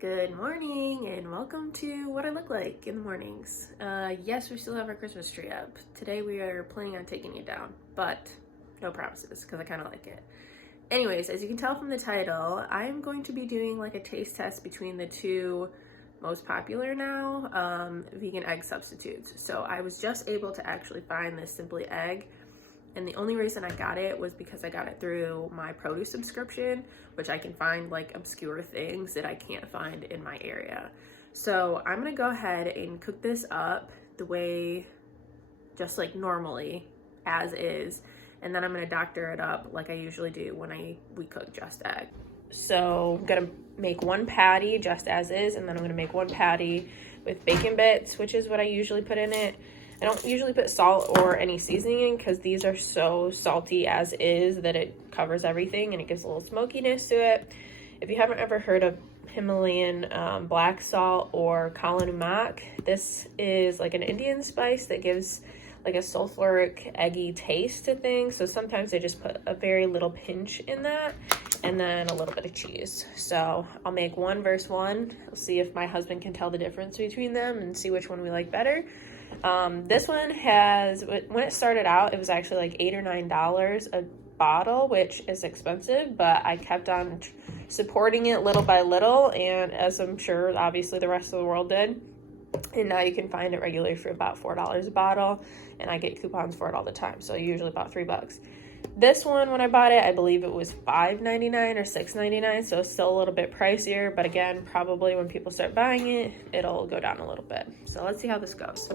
Good morning and welcome to what I look like in the mornings. Yes, we still have our Christmas tree up. Today we are planning on taking it down, but no promises because I kind of like it. Anyways, as you can tell from the title, I'm going to be doing like a taste test between the two most popular now, vegan egg substitutes. So I was just able to actually find this Simply Egg. And the only reason I got it was because I got it through my produce subscription, which I can find like obscure things that I can't find in my area. So I'm gonna go ahead and cook this up the way, just like normally, as is. And then I'm gonna doctor it up like I usually do when we cook just egg. So I'm gonna make one patty just as is, and then I'm gonna make one patty with bacon bits, which is what I usually put in it. I don't usually put salt or any seasoning in because these are so salty as is that it covers everything and it gives a little smokiness to it. If you haven't ever heard of Himalayan black salt or Kala Namak, this is like an Indian spice that gives like a sulfuric, eggy taste to things. So sometimes they just put a very little pinch in that and then a little bit of cheese. So I'll make one versus one. I'll see if my husband can tell the difference between them and see which one we like better. This one has, when it started out, it was actually like $8 or $9 a bottle, which is expensive, but I kept on supporting it little by little, and as I'm sure obviously the rest of the world did, and now you can find it regularly for about $4 a bottle, and I get coupons for it all the time, so usually about $3. This one, when I bought it, I believe it was $5.99 or $6.99, so it's still a little bit pricier, but again, probably when people start buying it, it'll go down a little bit. So let's see how this goes.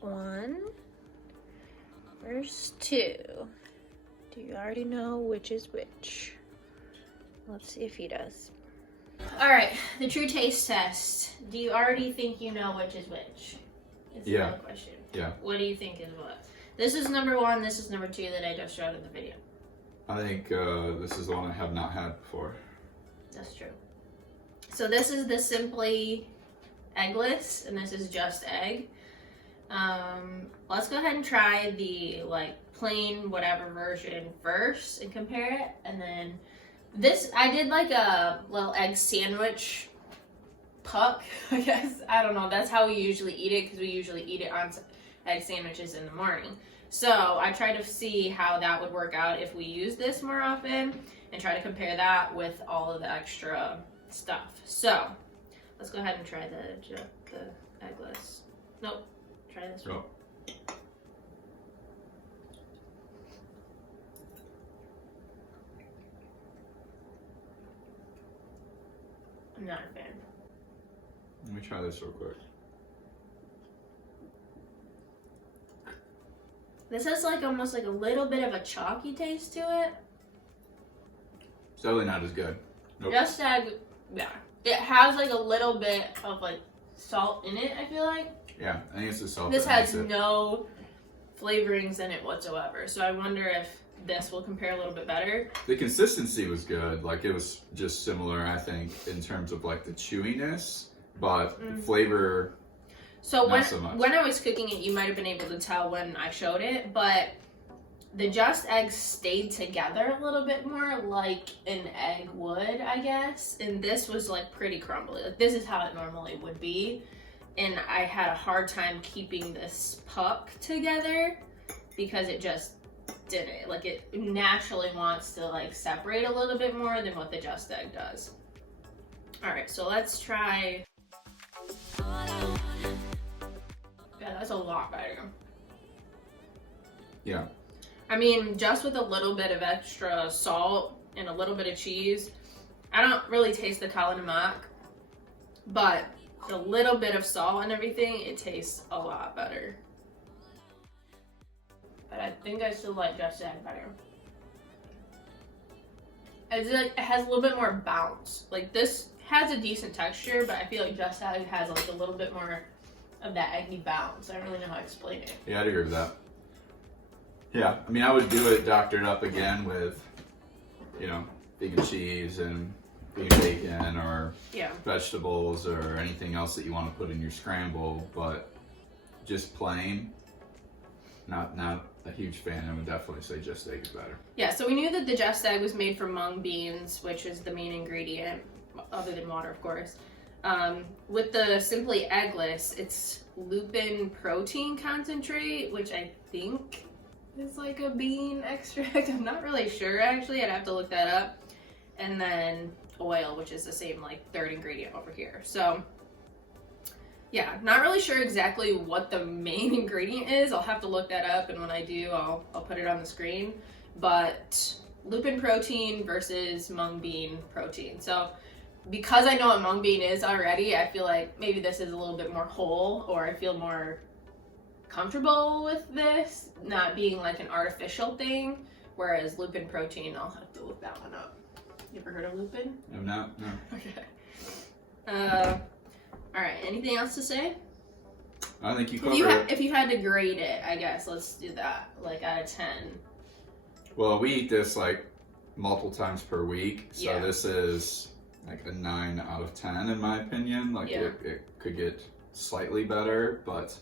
One versus two. Do you already know which is which? Let's see if he does. All right, the true taste test. Do you already think you know which is which? It's the real question. Yeah. What do you think is what? This is number one, this is number two that I just showed in the video. I think this is the one I have not had before. That's true. So this is the Simply Eggless, and this is just egg. Let's go ahead and try the like plain whatever version first and compare it, and then this, I did like a little egg sandwich puck, I guess. I don't know, that's how we usually eat it because we usually eat it on egg sandwiches in the morning. So I tried to see how that would work out if we use this more often and try to compare that with all of the extra stuff. So let's go ahead and try the eggless. Nope. Try this one. I'm not a fan. Let me try this real quick. This has like almost like a little bit of a chalky taste to it. It's definitely not as good. Nope. Just egg, yeah. It has like a little bit of like salt in it, I feel like. Yeah, I think it's the salt. This has no flavorings in it whatsoever. So I wonder if this will compare a little bit better. The consistency was good. Like it was just similar, I think, in terms of like the chewiness, but flavor. So not so much. When I was cooking it, you might have been able to tell when I showed it, but the just eggs stayed together a little bit more like an egg would, I guess. And this was like pretty crumbly. Like this is how it normally would be. And I had a hard time keeping this puck together because it just didn't. Like it naturally wants to like separate a little bit more than what the just egg does. All right, so let's try. Yeah, that's a lot better. Yeah. I mean, just with a little bit of extra salt and a little bit of cheese, I don't really taste the Kala Namak, but a little bit of salt and everything, it tastes a lot better. But I think I still like just egg better. It's like it has a little bit more bounce. Like this has a decent texture, but I feel like just egg has like a little bit more of that eggy bounce. I don't really know how to explain it. Yeah, I'd agree with that. Yeah, I mean, I would do it doctored up again with, you know, vegan cheese and vegan bacon or vegetables or anything else that you want to put in your scramble, but just plain, not a huge fan. I would definitely say just egg is better. Yeah, so we knew that the just egg was made from mung beans, which is the main ingredient, other than water, of course. With the Simply Eggless, it's lupin protein concentrate, which I think is like a bean extract. I'm not really sure, actually. I'd have to look that up. And then oil, which is the same like third ingredient over here. So yeah, not really sure exactly what the main ingredient is. I'll have to look that up, and when I do, I'll put it on the screen. But lupin protein versus mung bean protein. So because I know what mung bean is already, I feel like maybe this is a little bit more whole, or I feel more comfortable with this not being like an artificial thing, whereas lupin protein, I'll have to look that one up. You ever heard of lupin? I'm not, no. Okay. All right, anything else to say? I think you covered it. If you had to grade it, I guess, let's do that, like out of 10. Well, we eat this like multiple times per week, so this is like a 9 out of 10 in my opinion. Like it could get slightly better, but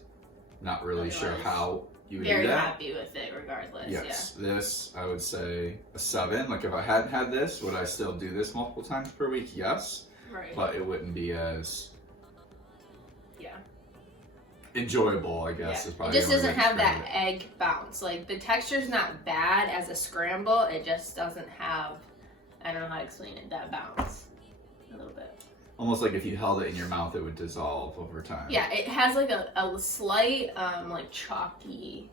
not really sure how you would do that. Very happy with it regardless. Yes, this I would say a 7. Like if I hadn't had this, would I still do this multiple times per week? Yes. Right. But it wouldn't be as enjoyable, I guess. Is probably it just doesn't have that egg bounce. Like the texture's not bad as a scramble. It just doesn't have, I don't know how to explain it, that bounce a little bit. Almost like if you held it in your mouth, it would dissolve over time. Yeah, it has like a slight like chalky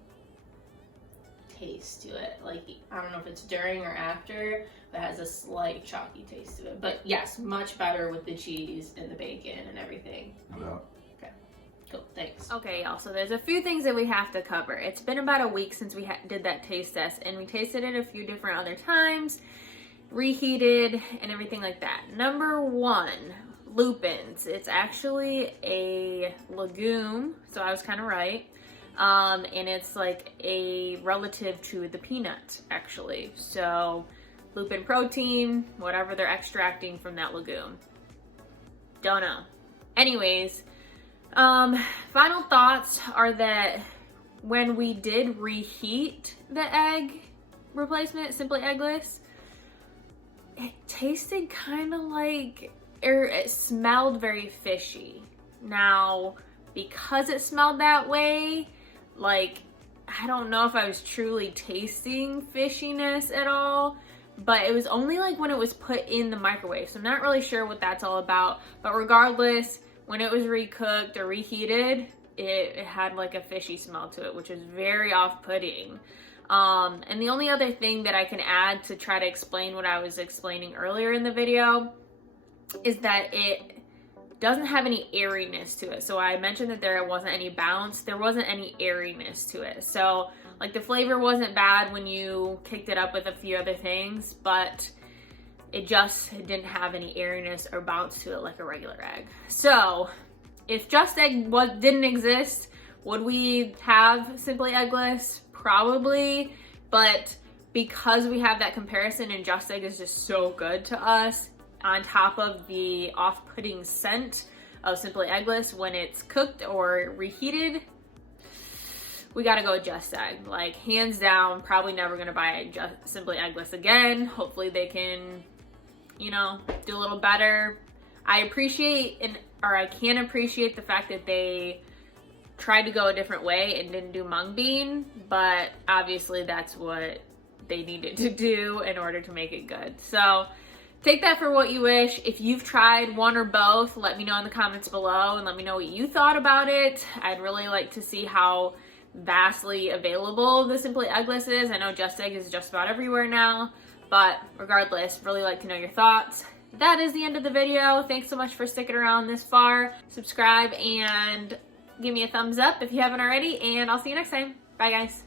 taste to it. Like I don't know if it's during or after, but it has a slight chalky taste to it. But yes, much better with the cheese and the bacon and everything. No doubt. Cool, thanks. Okay, y'all, so there's a few things that we have to cover. It's been about a week since we did that taste test, and we tasted it a few different other times, reheated, and everything like that. Number 1, lupins. It's actually a legume, so I was kind of right. And it's like a relative to the peanut, actually. So, lupin protein, whatever they're extracting from that legume. Don't know. Anyways, final thoughts are that when we did reheat the egg replacement, Simply Eggless, it tasted kind of like, or it smelled very fishy. Now, because it smelled that way, like, I don't know if I was truly tasting fishiness at all, but it was only like when it was put in the microwave, so I'm not really sure what that's all about. But regardless, when it was recooked or reheated, it had like a fishy smell to it, which is very off-putting. And the only other thing that I can add to try to explain what I was explaining earlier in the video is that it doesn't have any airiness to it. So I mentioned that there wasn't any bounce. There wasn't any airiness to it. So like the flavor wasn't bad when you kicked it up with a few other things, but it just didn't have any airiness or bounce to it like a regular egg. So if Just Egg didn't exist, would we have Simply Eggless? Probably, but because we have that comparison and Just Egg is just so good to us, on top of the off-putting scent of Simply Eggless when it's cooked or reheated, we gotta go with Just Egg. Like, hands down, probably never gonna buy Simply Eggless again. Hopefully they can, you know, do a little better. I can appreciate the fact that they tried to go a different way and didn't do mung bean, but obviously that's what they needed to do in order to make it good. So take that for what you wish. If you've tried one or both, let me know in the comments below and let me know what you thought about it. I'd really like to see how vastly available the Simply Eggless is. I know Just Egg is just about everywhere now, but regardless, really like to know your thoughts. That is the end of the video. Thanks so much for sticking around this far. Subscribe and give me a thumbs up if you haven't already, and I'll see you next time. Bye, guys.